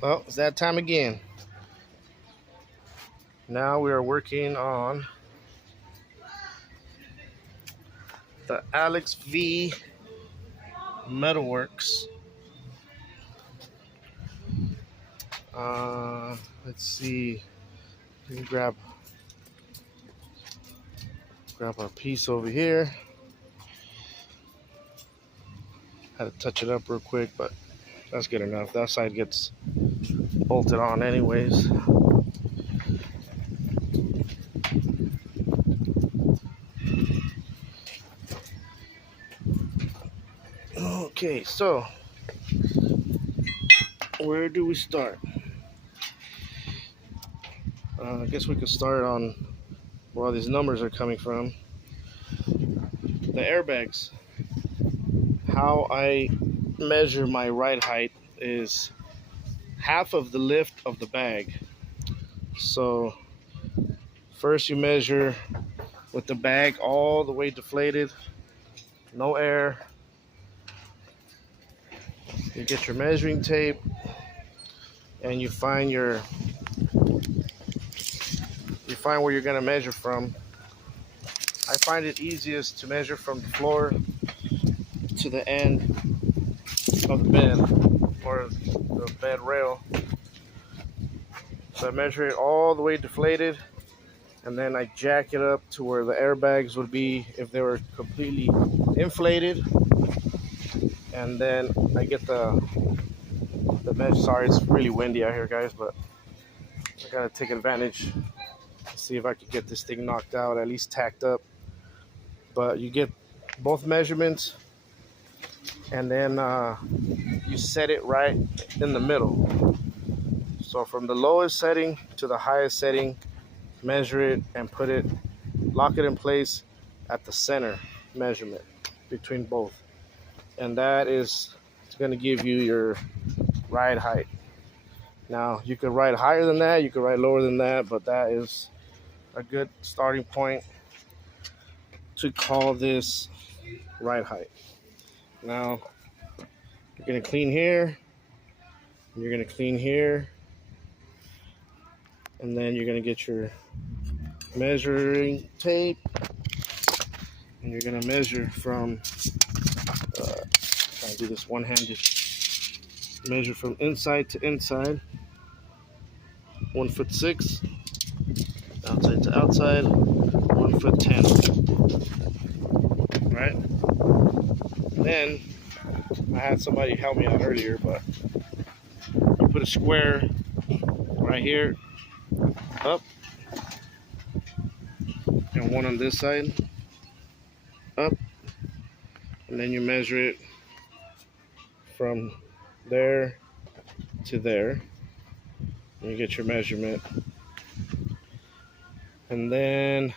Well, it's that time again. Now we are working on the AlexVmetalworks. Let's see. Let me grab our piece over here. Had to touch it up real quick, but that's good enough. That side gets bolted on anyways. Okay, so where do we start? I guess we could start on where all these numbers are coming from. The airbags. How I measure my ride height is half of the lift of the bag. So first you measure with the bag all the way deflated, no air. You get your measuring tape and you find where you're going to measure from. I find it easiest to measure from the floor to the end of the bed or the bed rail. So I measure it all the way deflated, and then I jack it up to where the airbags would be if they were completely inflated. And then I get the measure. Sorry, it's really windy out here, guys, but I gotta take advantage. See if I could get this thing knocked out, at least tacked up. But you get both measurements, and then you set it right in the middle. So from the lowest setting to the highest setting, measure it and lock it in place at the center measurement between both. And that is going to give you your ride height. Now, you could ride higher than that, you could ride lower than that, but that is a good starting point to call this ride height. Now, you're going to clean here, and you're going to clean here, and then you're going to get your measuring tape, and you're going to measure from, try to do this one-handed, measure from inside to inside, 1'6", outside to outside, 1'10", right? Then I had somebody help me out earlier, but you put a square right here, up, and one on this side, up, and then you measure it from there to there, and you get your measurement. And then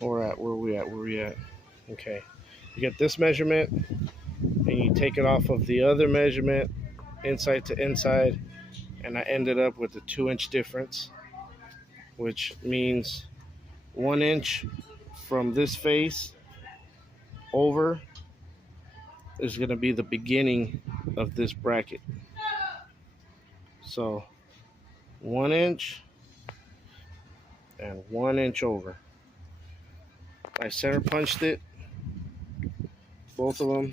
where we at? Okay, you get this measurement, and you take it off of the other measurement, inside to inside, and I ended up with a 2-inch difference, which means 1 inch from this face over is going to be the beginning of this bracket. So 1 inch and 1 inch over. I center punched it, both of them,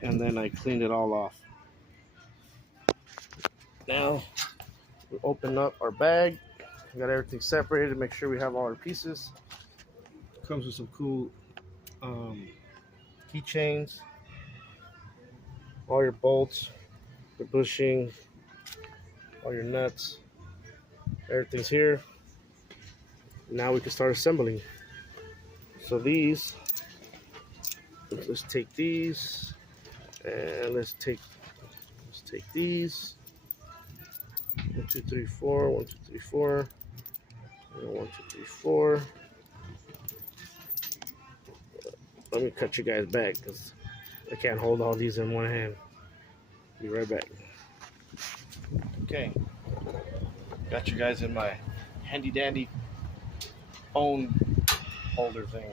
and then I cleaned it all off. Now we open up our bag. We got everything separated to make sure we have all our pieces. Comes with some cool keychains, all your bolts, the bushing, all your nuts, everything's here. Now we can start assembling. So these, let's take these, and let's take these. 1, 2, 3, 4. 1, 2, 3, 4. 1, 2, 3, 4. Let me cut you guys back because I can't hold all these in one hand. Be right back. Okay, got you guys in my handy dandy phone holder thing.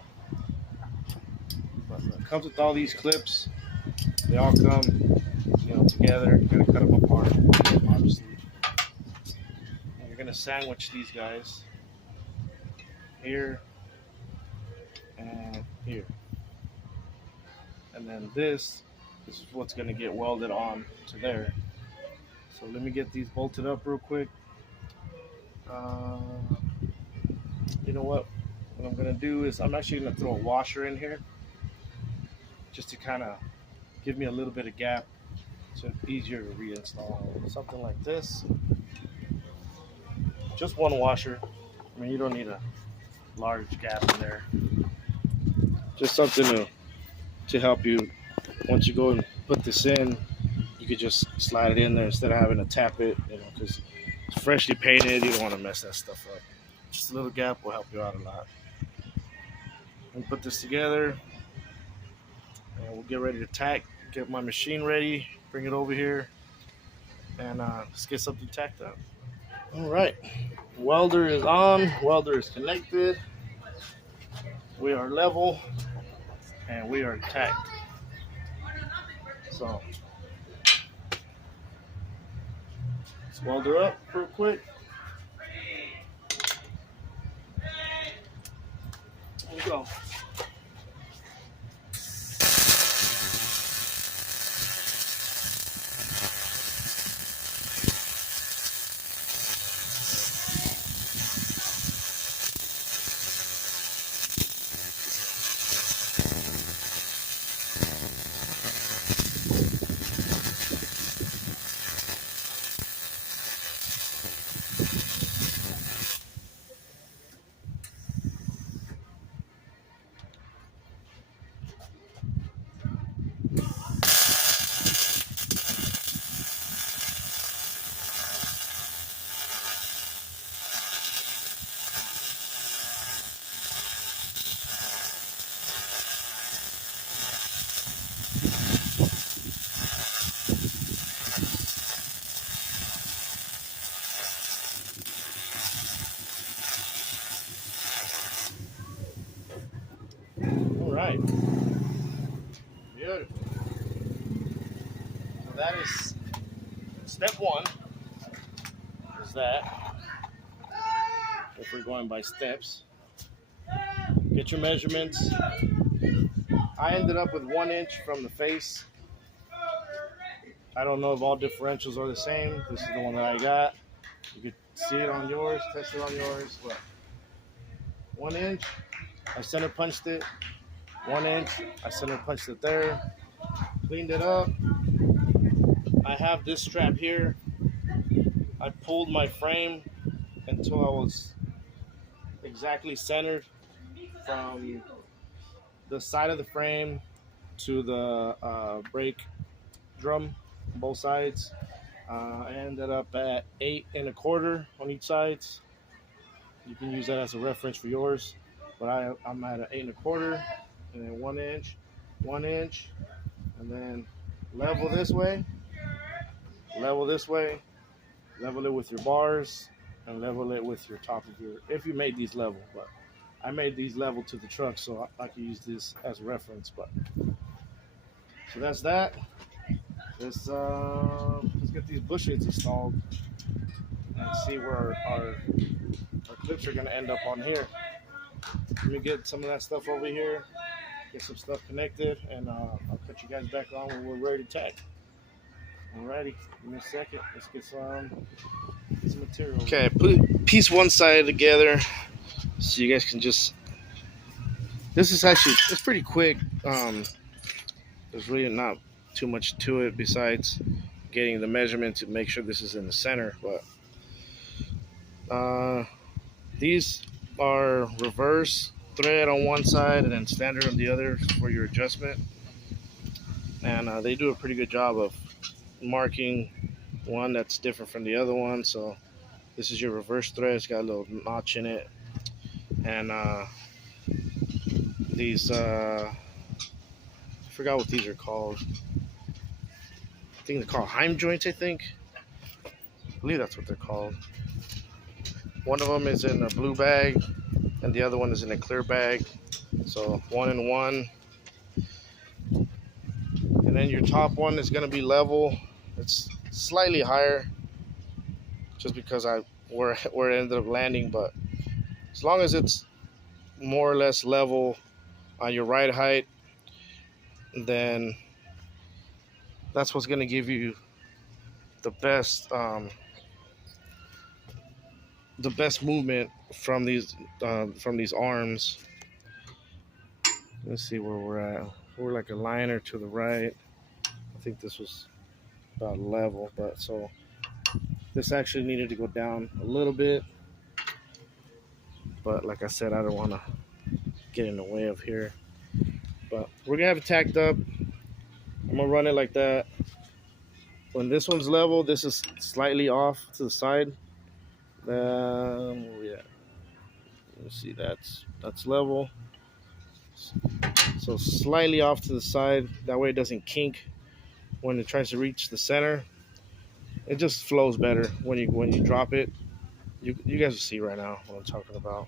But it comes with all these clips. They all come together. You're gonna cut them apart, obviously. And you're gonna sandwich these guys here and here, and then this is what's gonna get welded on to there. So let me get these bolted up real quick. You know what I'm gonna do is I'm actually gonna throw a washer in here just to kind of give me a little bit of gap so it's easier to reinstall. Something like this, just one washer. I mean, you don't need a large gap in there, just something to help you. Once you go and put this in, you could just slide it in there instead of having to tap it, because it's freshly painted. You don't want to mess that stuff up. Just a little gap will help you out a lot. And put this together, and we'll get ready to tack. Get my machine ready, bring it over here, and let's get something tacked up. All right, welder is on, welder is connected. We are level, and we are tacked. So let's weld her up real quick. There we go. Right. Beautiful. So that is step one. Is that if we're going by steps, get your measurements. I ended up with 1 inch from the face. I don't know if all differentials are the same. This is the one that I got. You could see it on yours, test it on yours. But 1 inch, I center punched it. 1 inch, I center punched it there, cleaned it up. I have this strap here. I pulled my frame until I was exactly centered from the side of the frame to the brake drum, both sides. I ended up at 8 1/4 on each side. You can use that as a reference for yours, but I'm at an 8 1/4. And then 1 inch, 1 inch, and then level this way, level it with your bars, and level it with your top of your, if you made these level. But I made these level to the truck, so I can use this as a reference. But so that's that. Let's get these bushings installed and see where our clips are going to end up on here. Let me get some of that stuff over here. Get some stuff connected, and I'll cut you guys back on when we're ready to tack. Alrighty, give me a second. Let's get some material. Okay, I put piece one side together so you guys can just. This is actually, it's pretty quick. There's really not too much to it besides getting the measurement to make sure this is in the center. But these are reverse thread on one side and then standard on the other for your adjustment, and they do a pretty good job of marking one that's different from the other one. So this is your reverse thread. It's got a little notch in it, and these I forgot what these are called. I think they're called Heim joints. I believe that's what they're called. One of them is in a blue bag and the other one is in a clear bag. So 1 and 1. And and then your top one is going to be level. It's slightly higher just because where it ended up landing, but as long as it's more or less level on your ride height, then that's what's going to give you the best movement from these arms. Let's see where we're at. We're like a liner to the right. I think this was about level, but so this actually needed to go down a little bit, but like I said, I don't want to get in the way of here. But we're gonna have it tacked up. I'm gonna run it like that. When this one's level, this is slightly off to the side. Yeah, let's see, that's level. So slightly off to the side. That way it doesn't kink when it tries to reach the center. It just flows better when you drop it. You guys will see right now what I'm talking about.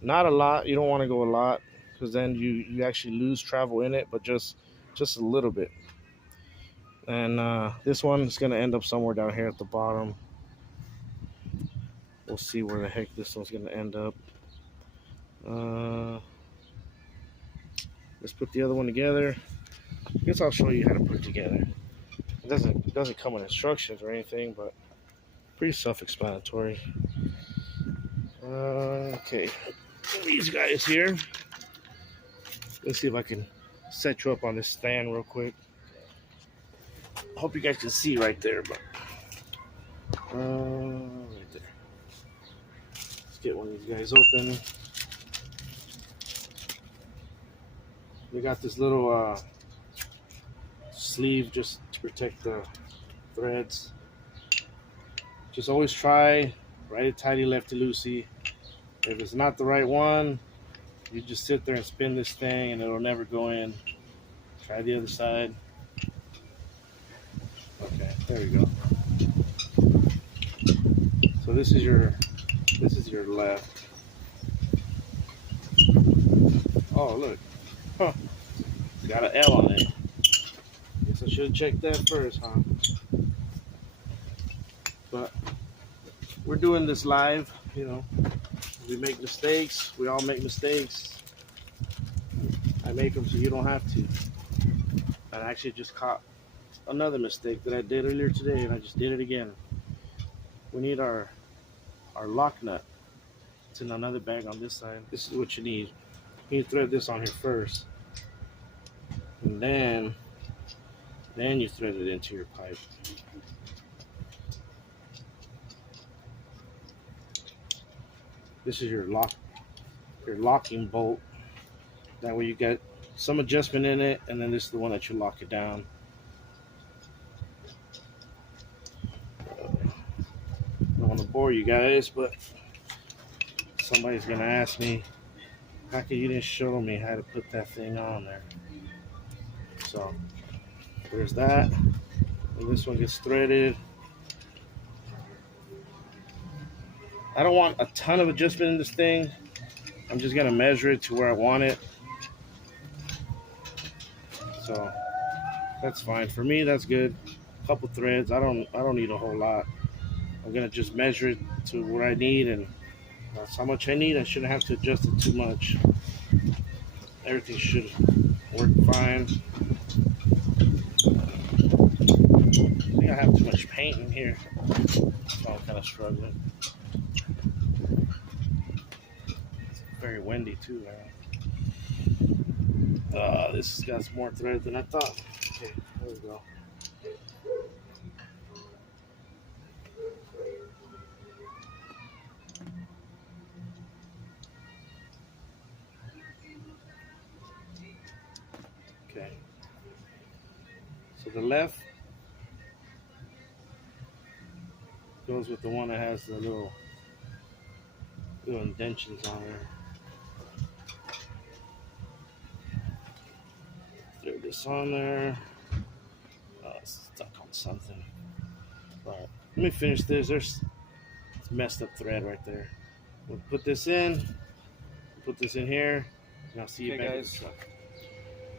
Not a lot. You don't want to go a lot because then you actually lose travel in it, but just a little bit. And this one is going to end up somewhere down here at the bottom. We'll see where the heck this one's going to end up. Let's put the other one together. I guess I'll show you how to put it together. It doesn't come with instructions or anything, but pretty self-explanatory. Okay, these guys here. Let's see if I can set you up on this stand real quick. I hope you guys can see right there, but right there. Let's get one of these guys open. We got this little sleeve just to protect the threads. Just always try righty tighty, lefty loosey. If it's not the right one, you just sit there and spin this thing and it'll never go in. Try the other side. Okay, there we go. So this is your left. Oh look. Huh. Got an L on it. Guess I should have checked that first, huh? But we're doing this live, you know. We make mistakes. We all make mistakes. I make them so you don't have to. I actually just caught another mistake that I did earlier today, and I just did it again. We need our lock nut. It's in another bag on this side. This is what you need. You need to thread this on here first, and then you thread it into your pipe. This is your locking bolt. That way you get some adjustment in it, and then this is the one that you lock it down. I don't want to bore you guys, but somebody's gonna ask me, how come you didn't show me how to put that thing on there? So there's that. And this one gets threaded. I don't want a ton of adjustment in this thing. I'm just gonna measure it to where I want it. So that's fine. For me, that's good. A couple threads. I don't need a whole lot. I'm gonna just measure it to what I need, and that's how much I need. I shouldn't have to adjust it too much. Everything should work fine. I think I have too much paint in here, so I'm kind of struggling. It's very windy too, man. This has got some more thread than I thought. Okay, there we go. Okay. So the left goes with the one that has the little indentions on there. Throw this on there. Oh, it's stuck on something. Alright, let me finish this. There's messed up thread right there. We'll put this in here, and I'll see you back in the truck.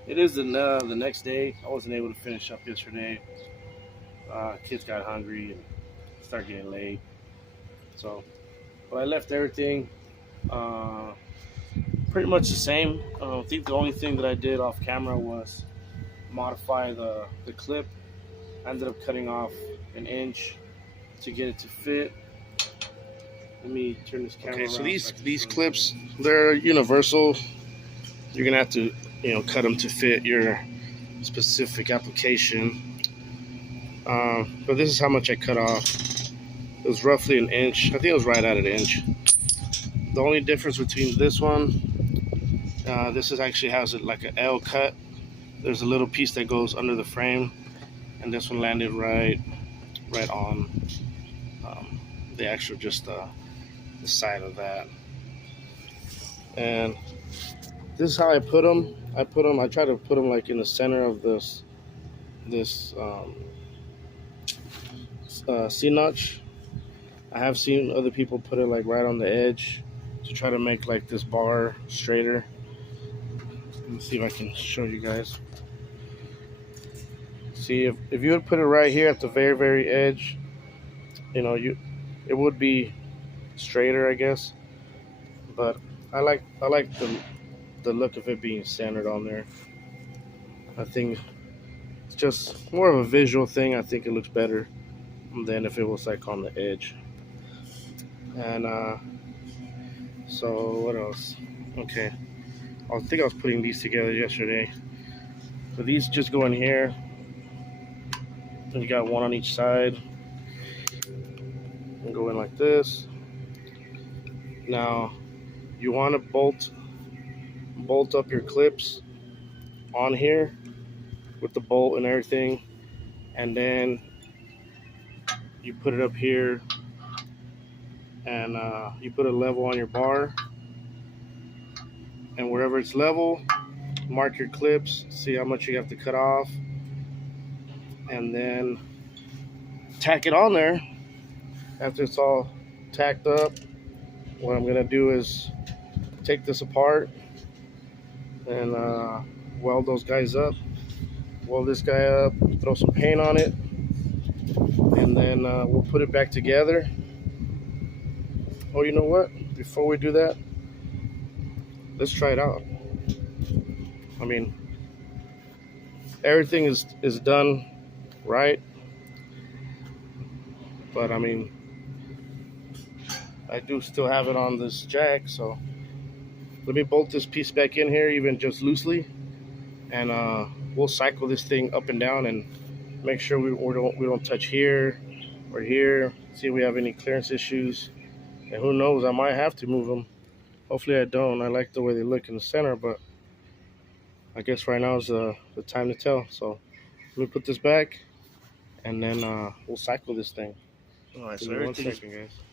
It is the next day. I wasn't able to finish up yesterday. Kids got hungry and started getting late. So, but I left everything uh, pretty much the same. I think the only thing that I did off camera was modify the clip. I ended up cutting off an inch to get it to fit. Let me turn this camera. Okay, so these clips, they're universal. You're gonna have to, cut them to fit your specific application. But this is how much I cut off. It was roughly an inch. I think it was right at an inch. The only difference between this one, this is actually has it like an L cut. There's a little piece that goes under the frame, and this one landed right on the actual just the side of that. And this is how I put them. I try to put them like in the center of this C-notch. I have seen other people put it like right on the edge to try to make like this bar straighter. Let me see if I can show you guys. See, if you would put it right here at the very edge, it would be straighter, I guess. But I like the look of it being centered on there. I think it's just more of a visual thing. I think it looks better than if it was like on the edge. And so what else? Okay, I think I was putting these together yesterday. So these just go in here, and you got one on each side, and go in like this. Now you want to bolt up your clips on here with the bolt and everything, and then you put it up here, and you put a level on your bar, and wherever it's level, mark your clips, see how much you have to cut off, and then tack it on there. After it's all tacked up, what I'm gonna do is take this apart and weld those guys up. Weld this guy up, throw some paint on it, and then we'll put it back together. Oh, you know what? Before we do that, let's try it out. I mean, everything is done right, but I mean, I do still have it on this jack, so let me bolt this piece back in here, even just loosely, and we'll cycle this thing up and down and make sure we don't touch here or here. See if we have any clearance issues, and who knows, I might have to move them. Hopefully I don't. I like the way they look in the center, but I guess right now is the time to tell. So let me put this back, and then we'll cycle this thing. All right, so everything's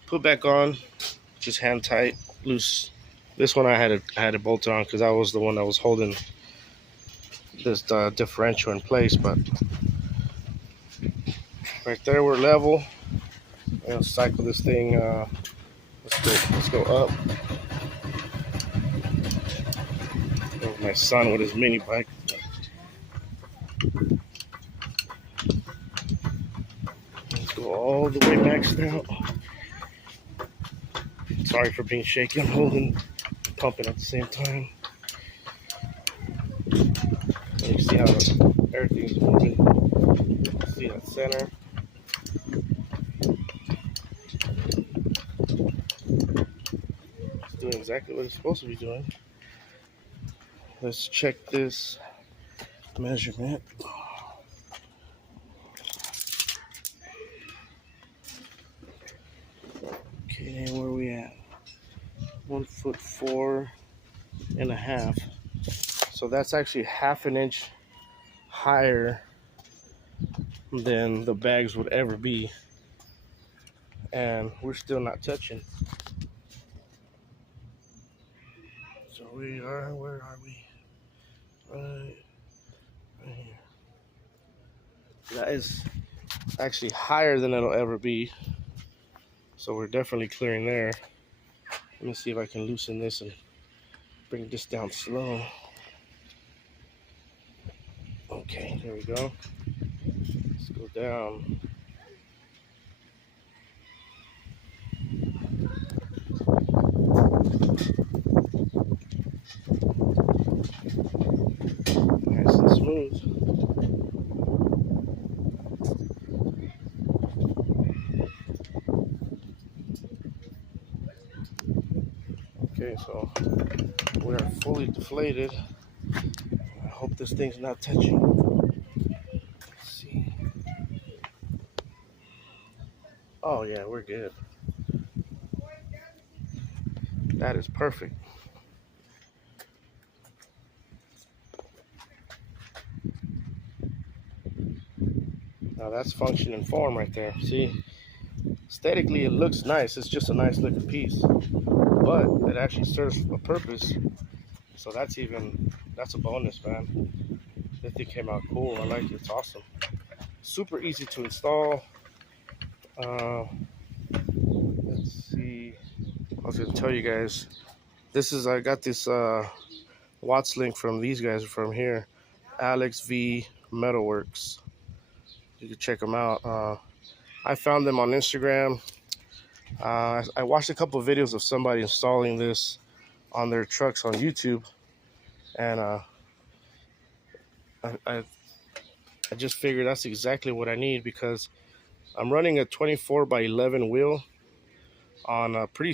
put back on, just hand tight, loose. This one I had to bolt it on because I was the one that was holding this differential in place. But right there we're level. I'm gonna cycle this thing. Let's go up. There's my son with his mini bike. Let's go all the way maxed out. Sorry for being shaky. I'm holding, pumping at the same time. And you see how everything's moving. See that center. It's doing exactly what it's supposed to be doing. Let's check this measurement. Okay, where are we at? 1'4.5". So that's actually half an inch higher than the bags would ever be, and we're still not touching. So we are, where are we? Right here. That is actually higher than it'll ever be. So we're definitely clearing there. Let me see if I can loosen this and bring this down slow. Okay, here we go. Let's go down. Nice and smooth. Okay, so we are fully deflated. I hope this thing's not touching. Let's see. Oh yeah, we're good. That is perfect. Now that's function and form right there. See, aesthetically it looks nice. It's just a nice looking piece, but it actually serves a purpose. So that's a bonus, man. That thing came out cool. I like it. It's awesome. Super easy to install. Uh, let's see. I was gonna tell you guys. I got this Watts link from these guys from here, AlexVmetalworks. You can check them out. I found them on Instagram. I watched a couple of videos of somebody installing this on their trucks on YouTube, and I just figured that's exactly what I need because I'm running a 24 by 11 wheel on a pretty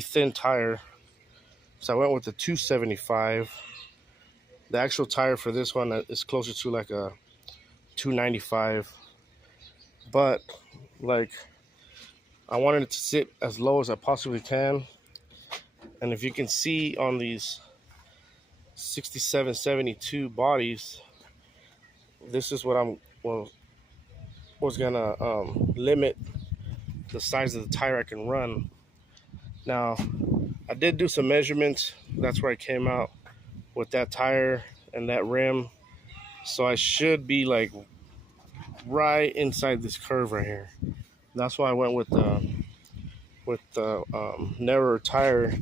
thin tire. So I went with the 275. The actual tire for this one is closer to like a 295, but like I wanted it to sit as low as I possibly can. And if you can see on these 67, 72 bodies, this is what was gonna limit the size of the tire I can run. Now, I did do some measurements. That's where I came out with that tire and that rim. So I should be like right inside this curve right here. That's why I went with the narrower tire,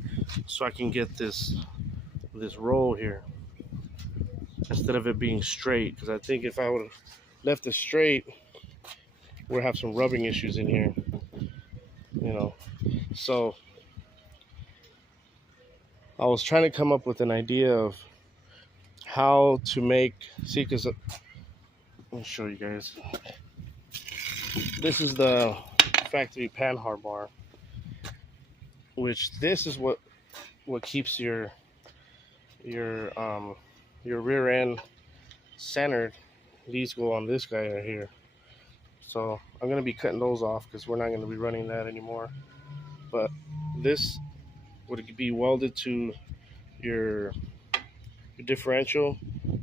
so I can get this roll here instead of it being straight. Because I think if I would have left it straight, we'll have some rubbing issues in here, you know. So I was trying to come up with an idea of how to make, see, because let me show you guys. This is the factory panhard bar, which this is what keeps your rear end centered. These go on this guy right here. So I'm going to be cutting those off because we're not going to be running that anymore. But this would be welded to your differential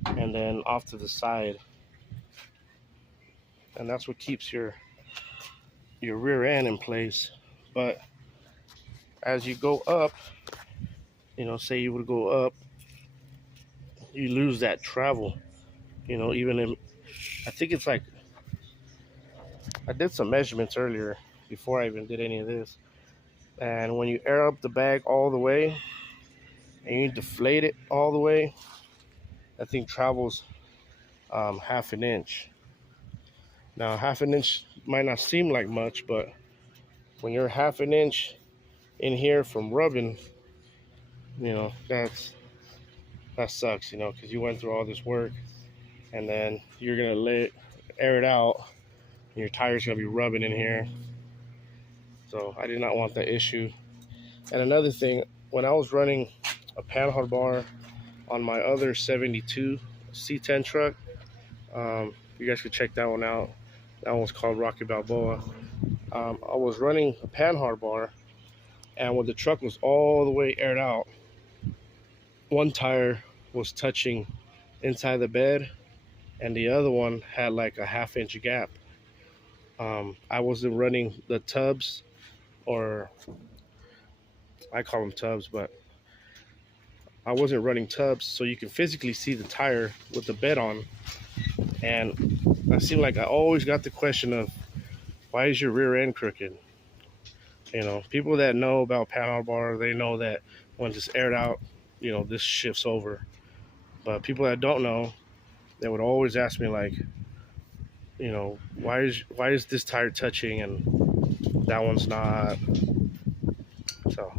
and then off to the side. And that's what keeps your rear end in place. But as you go up, you know, say you would go up, you lose that travel. You know, even in, I think it's like, I did some measurements earlier before I even did any of this. And when you air up the bag all the way and you deflate it all the way, that thing travels half an inch. Now, half an inch might not seem like much, but when you're half an inch in here from rubbing, you know, that sucks, you know, because you went through all this work and then you're gonna air it out and your tire's gonna be rubbing in here. So I did not want that issue. And another thing, when I was running a panhard bar on my other 72 C10 truck, you guys could check that one out. That one was called Rocky Balboa. I was running a panhard bar, and when the truck was all the way aired out, one tire was touching inside the bed and the other one had like a half-inch gap. I wasn't running the tubs, or I call them tubs, but I wasn't running tubs, so you can physically see the tire with the bed on. And I seem like I always got the question of, why is your rear end crooked? You know, people that know about panel bar, they know that when it's aired out, you know, this shifts over. But people that don't know, they would always ask me like, you know, why is this tire touching and that one's not? So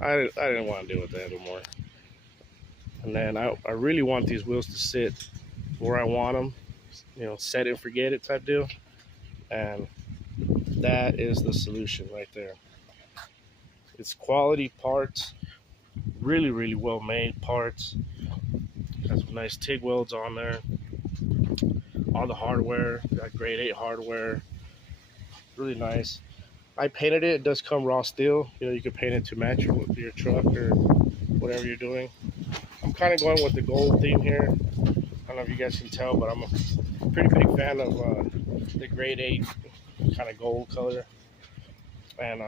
I didn't want to deal with that anymore. And then I really want these wheels to sit where I want them, you know, set it and forget it type deal. And that is the solution right there. It's quality parts, really well made parts. Has some nice TIG welds on there. All the hardware, got grade 8 hardware. Really nice. I painted it. It does come raw steel. You know, you can paint it to match your truck or whatever you're doing. I'm kind of going with the gold theme here. I don't know if you guys can tell, but I'm a pretty big fan of the grade 8 kind of gold color. And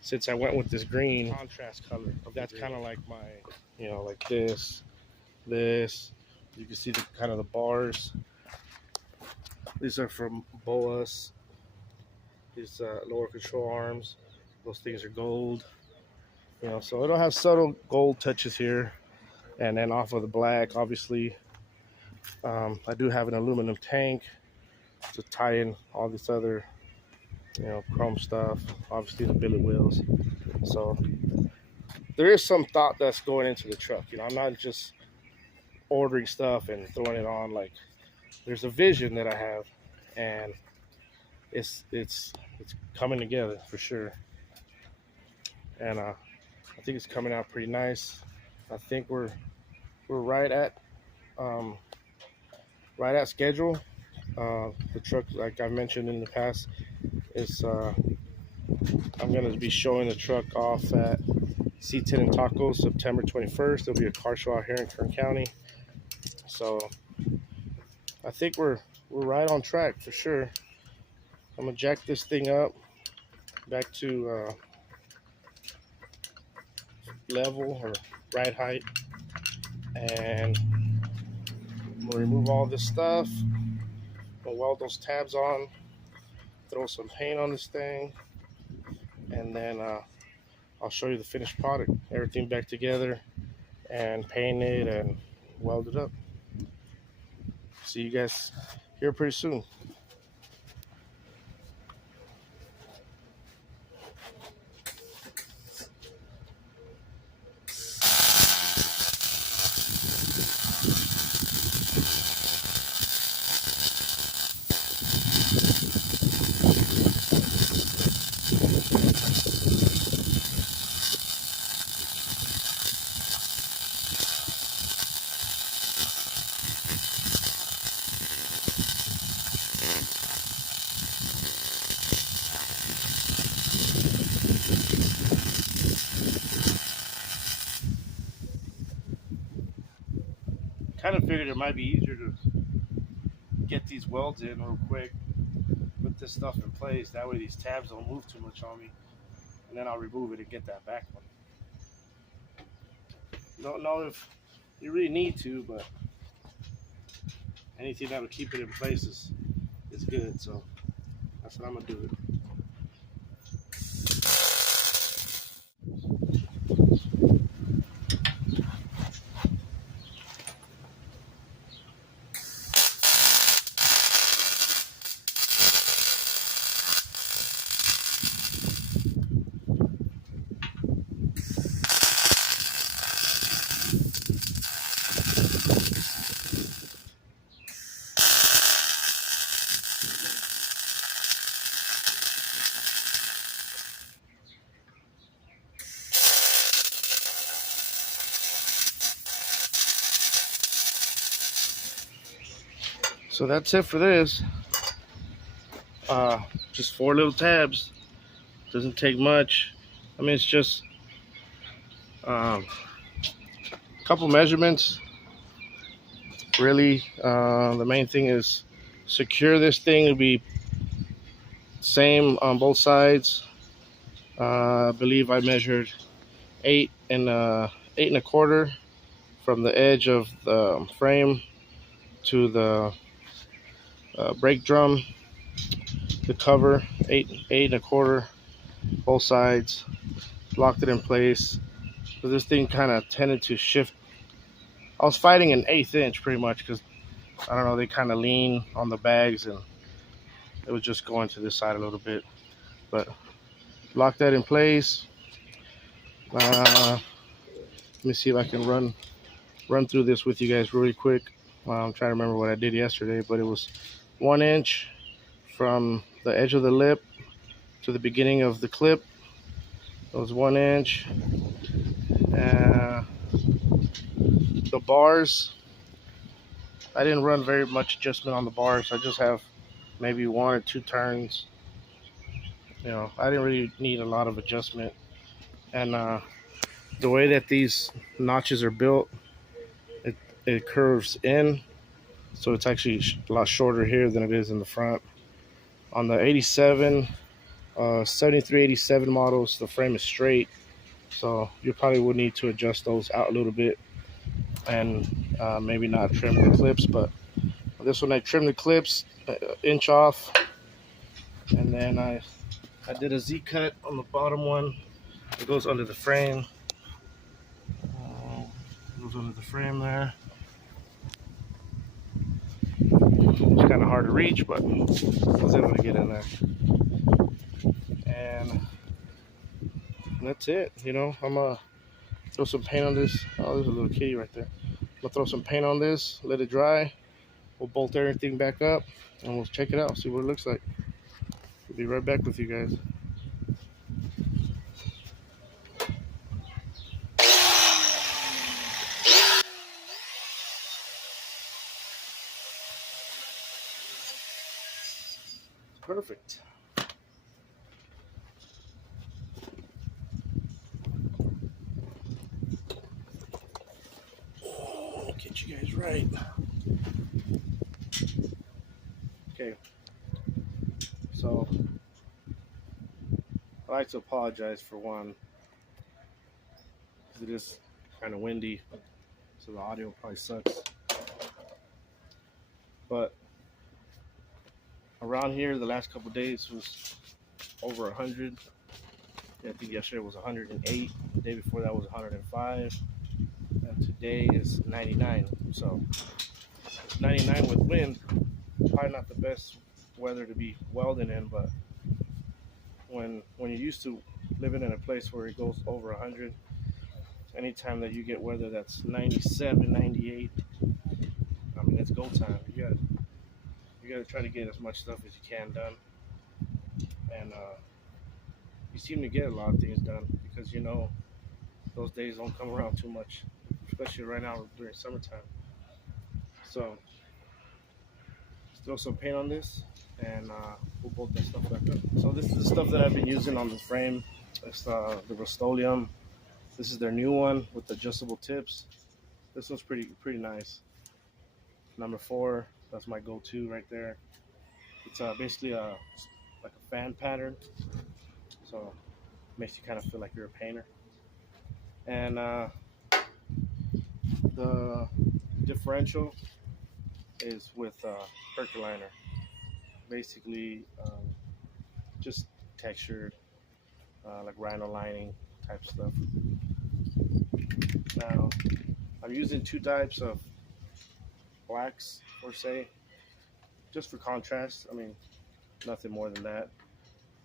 since I went with this green contrast color, that's kind of like my, you know, like this. You can see the kind of the bars. These are from Boas. These lower control arms. Those things are gold. You know, so it'll have subtle gold touches here. And then off of the black, obviously, I do have an aluminum tank to tie in all this other, you know, chrome stuff. Obviously the billet wheels. So there is some thought that's going into the truck. You know, I'm not just ordering stuff and throwing it on. Like, there's a vision that I have, and it's coming together for sure. And I think it's coming out pretty nice. I think we're right at schedule. The truck, like I mentioned in the past, is I'm going to be showing the truck off at C10 and Tacos September 21st. There'll be a car show out here in Kern County. So I think we're right on track for sure. I'm gonna jack this thing up back to level or ride height, and we'll remove all this stuff. We'll weld those tabs on, throw some paint on this thing, and then I'll show you the finished product. Everything back together and paint it and weld it up. See you guys here pretty soon. Kind of figured it might be easier to get these welds in real quick, put this stuff in place. That way these tabs don't move too much on me, and then I'll remove it and get that back one. Don't know if you really need to, but anything that'll keep it in place is good. So that's what I'm gonna do. So that's it for this. Just 4 little tabs. Doesn't take much. I mean, it's just a couple measurements. Really, the main thing is secure this thing. It'll be same on both sides. I believe I measured 8 1/4 from the edge of the frame to the brake drum, the cover, 8 1/4, both sides. Locked it in place. So this thing kind of tended to shift. I was fighting an 1/8 inch pretty much because I don't know, they kind of lean on the bags, and it was just going to this side a little bit. But lock that in place. Let me see if I can run through this with you guys really quick. I'm trying to remember what I did yesterday, but it was 1 inch from the edge of the lip to the beginning of the clip. It was 1 inch. The bars, I didn't run very much adjustment on the bars. I just have maybe 1 or 2 turns. You know, I didn't really need a lot of adjustment. And the way that these notches are built, it curves in, so it's actually a lot shorter here than it is in the front. On the 87, 73, 87 models, the frame is straight, so you probably would need to adjust those out a little bit, and maybe not trim the clips. But this one I trimmed the clips inch off, and then I did a Z cut on the bottom one. It goes under the frame. Goes under the frame there. It's kind of hard to reach, but I was able to get in there. And that's it. You know, I'm gonna throw some paint on this. Oh, there's a little kitty right there. I'm gonna throw some paint on this, let it dry. We'll bolt everything back up, and we'll check it out, see what it looks like. We'll be right back with you guys. Perfect. Get you guys right. Okay. So I like to apologize for one, because it is kind of windy, so the audio probably sucks. But around here, the last couple days was over 100. I think yesterday was 108. The day before that was 105. And today is 99. So 99 with wind, probably not the best weather to be welding in, but when you're used to living in a place where it goes over 100, anytime that you get weather that's 97, 98, I mean, it's go time. You gotta try to get as much stuff as you can done. And you seem to get a lot of things done, because you know those days don't come around too much, especially right now during summertime. So let's throw some paint on this, and we'll bolt that stuff back up. So this is the stuff that I've been using on the frame. It's the Rust-Oleum. This is their new one with adjustable tips. This one's pretty nice. Number 4, that's my go-to right there. It's basically like a fan pattern, so it makes you kind of feel like you're a painter. And the differential is with Percoliner. Basically, just textured, like rhino lining type stuff. Now, I'm using 2 types of blacks, per se, just for contrast. I mean, nothing more than that.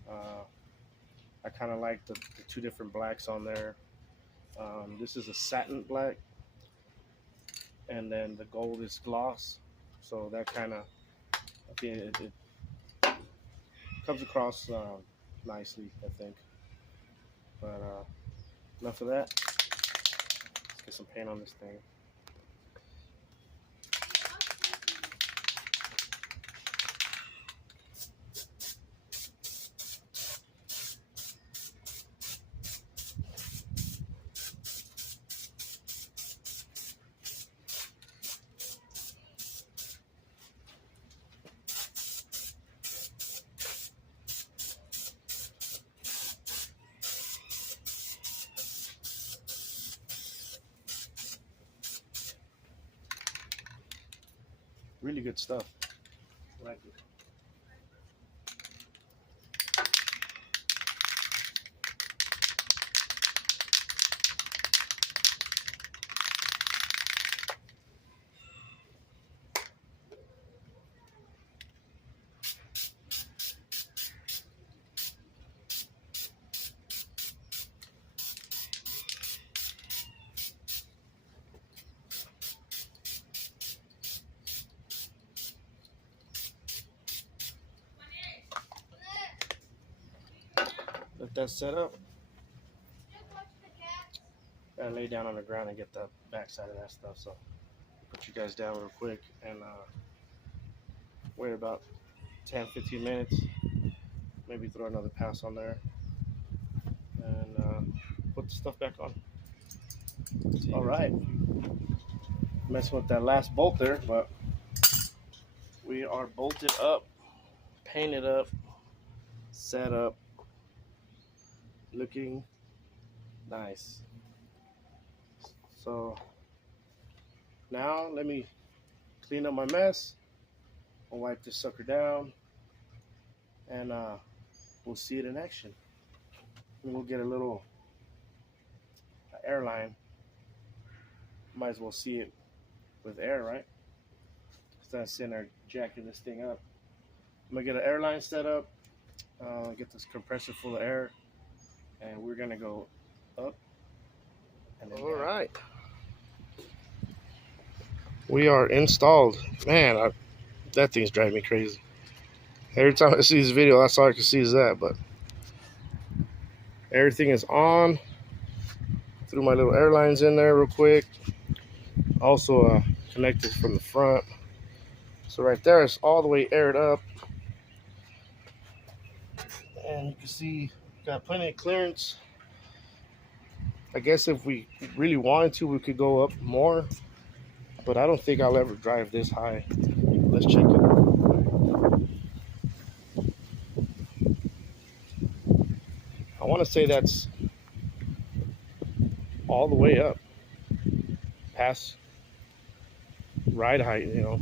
I kind of like the 2 different blacks on there. This is a satin black, and then the gold is gloss. So that kind of, it comes across nicely, I think. But enough of that. Let's get some paint on this thing. Really good stuff. I like it. that set up, gotta lay down on the ground and get the backside of that stuff. So put you guys down real quick and wait about 10-15 minutes. Maybe throw another pass on there and put the stuff back on. All right, messing with that last bolt there, but we are bolted up, painted up, set up, looking nice. So now let me clean up my mess. I'll wipe this sucker down and we'll see it in action. And we'll get a little airline. Might as well see it with air, right? Instead of sitting there jacking this thing up. I'm gonna get an airline set up, get this compressor full of air, and we're gonna go up and then down. All right. We are installed. Man, that thing's driving me crazy. Every time I see this video, that's all I can see is that, but everything is on. Threw my little airlines in there real quick. Also connected from the front. So right there it's all the way aired up. And you can see got plenty of clearance. I guess if we really wanted to, we could go up more. But I don't think I'll ever drive this high. Let's check it out. I want to say that's all the way up past ride height. You know,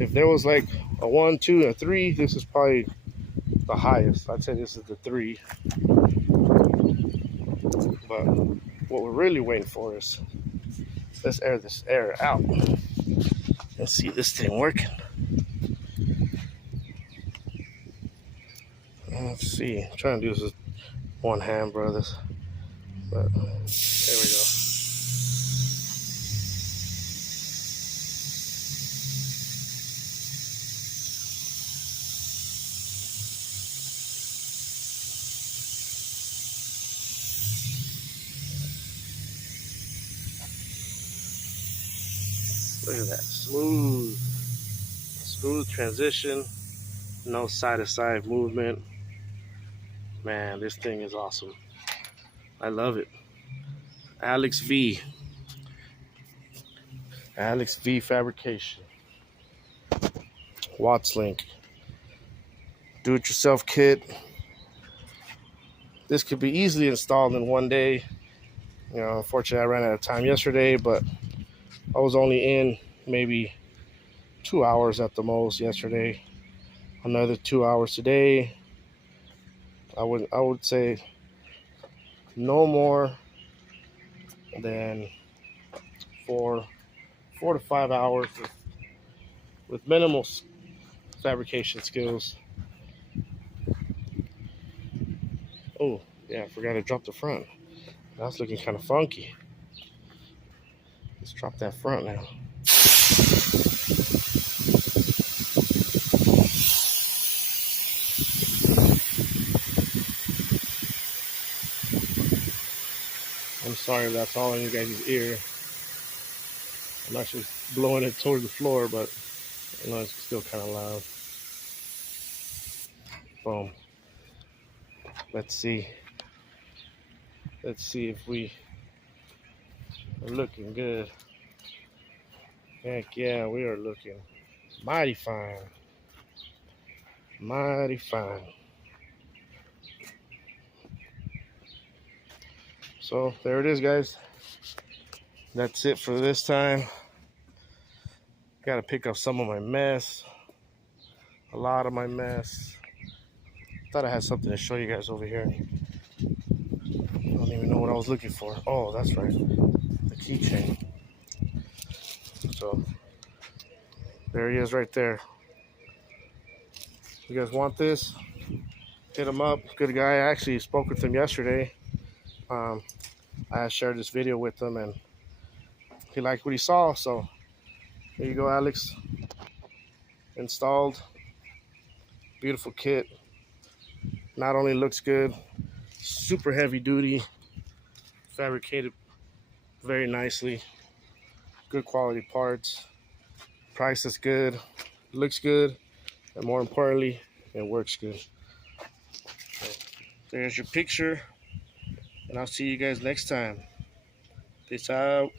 if there was like a 1, 2, and a 3, this is probably the highest. I'd say this is the 3. But what we're really waiting for is, let's air this air out. Let's see this thing working. Let's see. I'm trying to do this with one hand, brothers. But there we go. Look at that. Smooth transition. No side-to-side movement. Man, this thing is awesome. I love it. Alex Fabrication. Watts Link. Do-it-yourself kit. This could be easily installed in one day. You know, unfortunately I ran out of time yesterday, but I was only in maybe 2 hours at the most yesterday. Another 2 hours today. I would say no more than 4 to 5 hours with minimal fabrication skills. Oh yeah, I forgot to drop the front. That's looking kind of funky. Let's drop that front now. I'm sorry if that's all in you guys' ear. I'm actually blowing it toward the floor, but I know it's still kind of loud. Boom. Let's see if we are looking good. Heck yeah, we are looking mighty fine. Mighty fine. So there it is, guys. That's it for this time. Got to pick up some of my mess. A lot of my mess. Thought I had something to show you guys over here. I don't even know what I was looking for. Oh, that's right. The keychain. So there he is right there. You guys want this? Hit him up. Good guy. I actually spoke with him yesterday. I shared this video with him and he liked what he saw. So here you go, Alex. Installed. Beautiful kit. Not only looks good, super heavy duty, fabricated very nicely, good quality parts, price is good, looks good, and more importantly, it works good. So there's your picture, and I'll see you guys next time. Peace out.